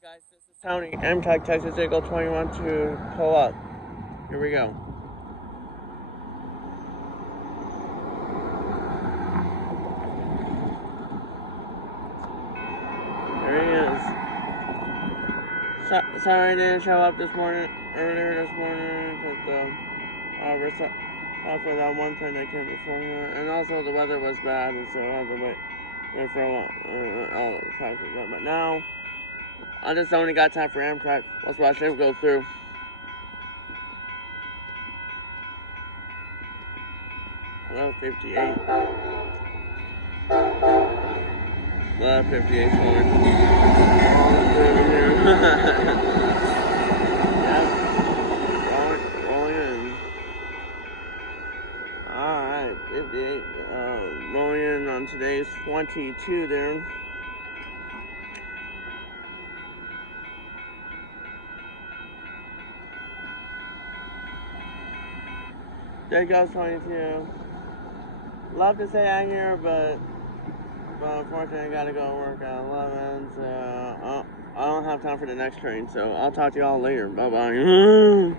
Guys, this is Tony, Amtrak Texas, Eagle 21 to pull up. Here we go. There he is. Sorry I didn't show up earlier this morning, because for that one thing that came beforehand. And also the weather was bad, and so I had to wait for a while. All the traffic was good. But now, I just only got time for Amtrak. Let's watch him go through. 58. 58 forward. Yep. Rolling in. Alright, 58. Rolling in on today's 22 there. There goes 22. Love to say I'm here, but unfortunately I gotta go to work at 11, so I don't have time for the next train, so I'll talk to y'all later. Bye-bye.